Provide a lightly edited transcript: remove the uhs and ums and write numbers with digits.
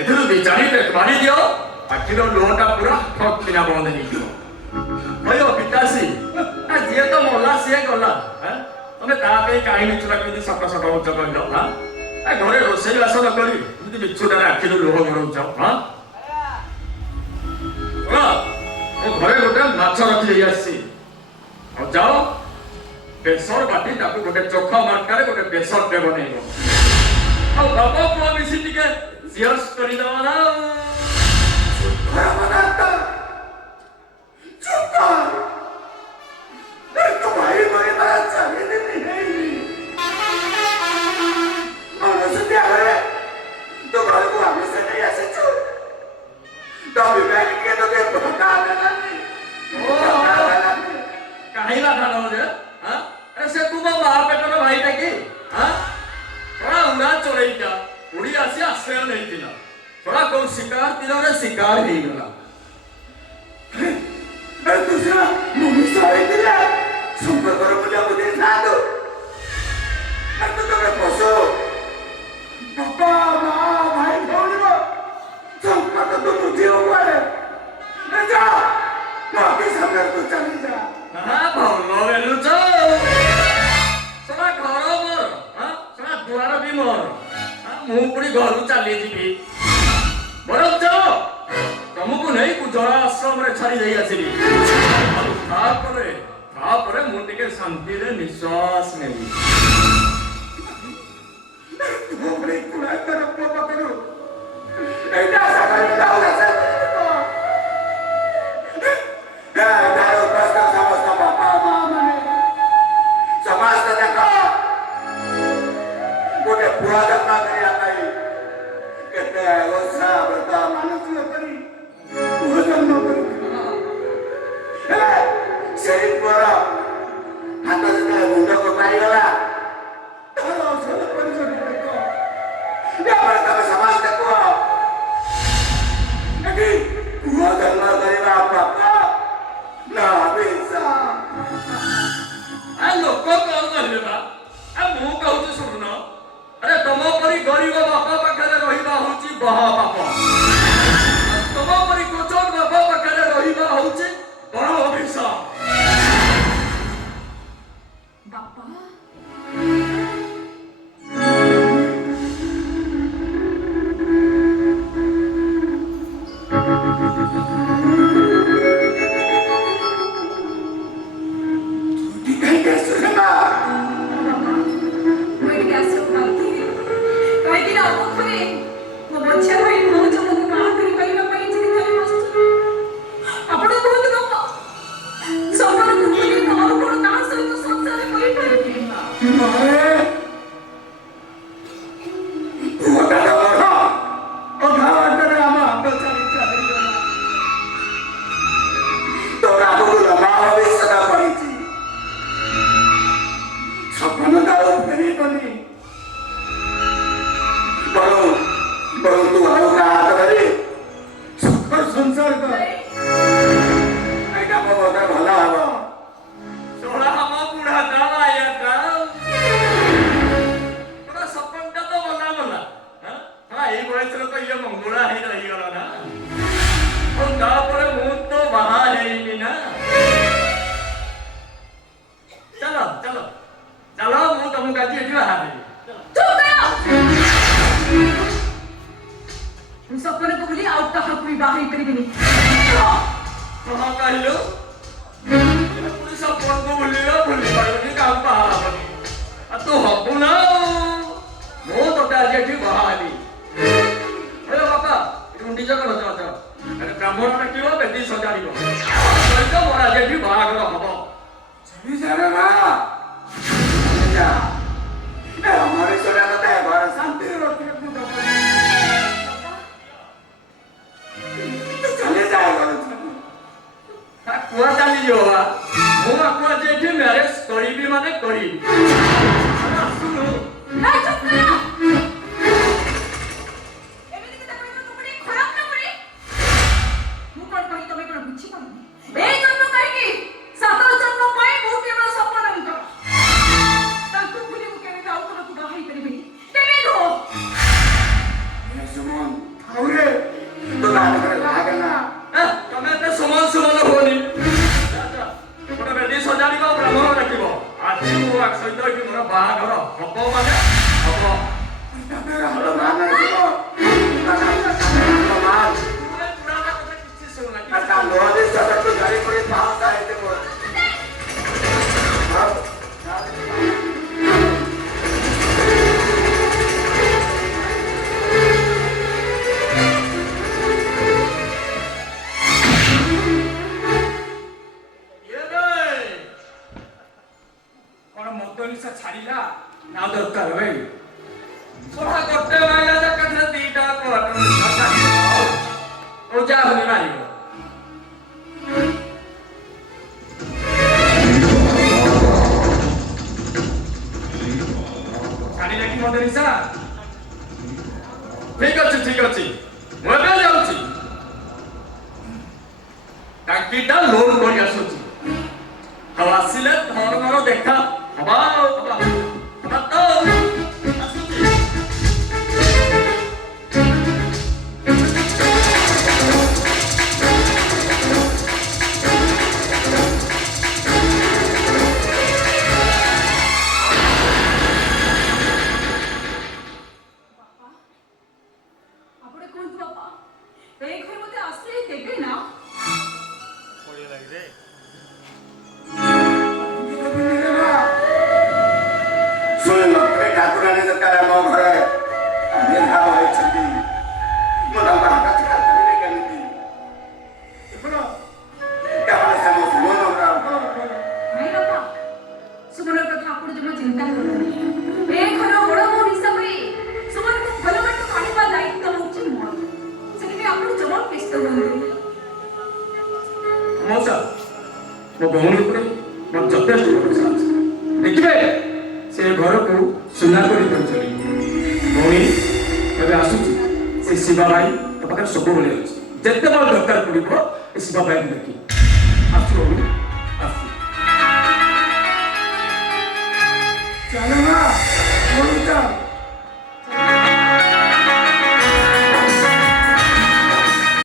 ଏଥିରୁ ବିଚାରିତେ ମାରି ଦିଅ ଆଖିର ଲୁହଟା ପୁରା ଠକ୍ କିନା ବନ୍ଦ ହେଇଯିବ। କହିବ ପିତାଶ୍ରୀ ଯିଏ ତ ମଲା ସିଏ ଗଲା, ତମେ ତା ପାଇଁ କାହିଁ ମିଛୁଟା କେମିତି ସକ ସକ ହଉଛ କହିଲ? ଘରେ ରୋଷେଇ ବାସ ନ କରି ଏମିତି ମିଛୁଟାରେ ଆଖିରୁ ଲୁହ ଗଳଉଛ। ମୋ ଘରେ ଗୋଟେ ମାଛ ରଖି ଦେଇ ଆସିଛି, ଆଉ ଯାଅ ବେସର ବାଟି ତାକୁ ଗୋଟେ ଚୋଖା ମାର୍କାରେ ଗୋଟେ ବେସରଟେ ବନେଇବ, ଆଉ ବାପ ପୁଅ ମିଶି ଟିକେ ଚିୟର୍ସ କରିଦବା ନା। କାହିଁଲା ଧାନ ଯେ ସେ ତୁ ମୋ ମା ପେଟର ଭାଇଟା କି? ଉଡ଼ା ଚୋରେଇଟା ଉଡ଼ି ଆସି ଆଶ୍ରୟ ନେଇଥିଲା, थोड़ा कोई शिकार तीनों शिकार ही गला। दूसरा मुझे संपर्क करो मुझे मुझे ना दो तो तुम्हें पोसो पापा माँ भाई कौन हो संपर्क तो मुझे हुआ है जा वापिस हमने तो चली जा। हाँ भावना वेलु चो सना घरो मोर सना द्वार भी मोर मुँह पुरी घरू चली जीवी बरं जाओ तुमको नहीं गुजरा आश्रम रे छाड़ी दे आसीबी तापरे मु टिके शांति रे निश्वास नेबी। तुमरे कुड़ा कर पापा करू एटा सकाळ जाऊ से दारू प्रश्न समस्त पापा मां माने समस्त देखो गोटे पुरा जन्म करिया पाई केते ओसा बता मानुष करी पुरा जन्म करी सेई पुरा हाथ से मुंड को पाई गला तारो सब परिचय देखो या पर तब समाज देखो एकी पुरा जन्म करिवा पापा ना बेसा आ लोक कौन करबा आ मु कहू सुन अरे तुम परी गरीब बापा पाखे रहिबा होची बहा पाप तुम परी कोचन बापा पाखे रहिबा होची बड़ अभिशाप। बापा ଆଉରେ ତୁ ନାଟକରେ ଲାଗେନା। ତମେ ଏତେ ସମାନ ସମାନ ହୁଅନି। ଗୋଟେ ବେଦି ସଜାଡ଼ିବ ବ୍ରାହ୍ମଣ ଡାକିବ। ଆଜି ମୋ ସହିତ ଏଠି ମୋର ବାହାଘର ହବ ମାନେ ହବ। ହଲ ମାନ ଯିବ ମାନ କିଛି ଶୁଣୁନା ତା ଲୋହରେ ସଦକୁ ଗାଡ଼ି କରି ପାଉତା ହେଇଥିବ। କଣ ମଦ ନିଶା ଛାଡ଼ିଲା ନା ଦରକାର ଭାଇ ସଭା ଗୋଟେ ମାଇଲା ଦରକାର ଦିଟା ଓ ଯା ହନି ମାରିବ ଛାଡ଼ିଲା କି ମଦ ନିଶା ଠିକ ଅଛି ମୁଁ ଏବେ ଯାଉଛି ଟାଙ୍କିଟା ଲୋଡ୍ କରି ଆସୁଛି ଆଉ ଆସିଲେ ଧର୍ମର ଦେଖା ହବା ତ ଆସୁଛି ଆପଣ କୁହନ୍ତୁ ବାପା ଏ ଘରେ ମୋତେ ଆଶ୍ରୟ ଦେବେ ନା ବଢ଼ିଆ ଲାଗିରେ ଶୁଣିଲ ଠାକୁରାଣୀ ଦରକାର ଆମ ଘରେ ନିର୍ଭାବ ହେଇଛନ୍ତି। ମୁଁ ତାଙ୍କ ହାତ ଛଡ଼ା କରିବି କେମିତି? କେବଳ ସେ ମୋ ସୁମନ ନାଇଁ ବାପା ସୁମନର କଥା ଆପଣ ଜମା ଚିନ୍ତା କରନ୍ତୁନି ଏ ଘର ବଡ଼ ବୋହୂ ହିସାବରେ ସୁମନକୁ ଭଲ ବାଟକୁ ଆଣିବା ଦାୟିତ୍ୱ ହେଉଛି ମୋର ସେଥିପାଇଁ ଆପଣ ଜମା ବ୍ୟସ୍ତ ହୁଅନ୍ତୁନି ମଉସା ମୋ ଭଉଣୀ ଉପରେ ମୋର ଯଥେଷ୍ଟ ଭରସା ଅଛି ଦେଖିବେ ସେ ଘରକୁ ସୁନା କରି ଦେଉଛନ୍ତି ଭଉଣୀ ଏବେ ଆସୁଛି ସେ ଶିବା ଭାଇ ତା ପାଖରେ ସବୁବେଳେ ଅଛି ଯେତେବେଳେ ଦରକାର ପଡ଼ିବ ଏ ଶିବା ଭାଇକୁ ଦେଖି ଆସୁ ଭଉଣୀ ଆସୁ ଚାଲ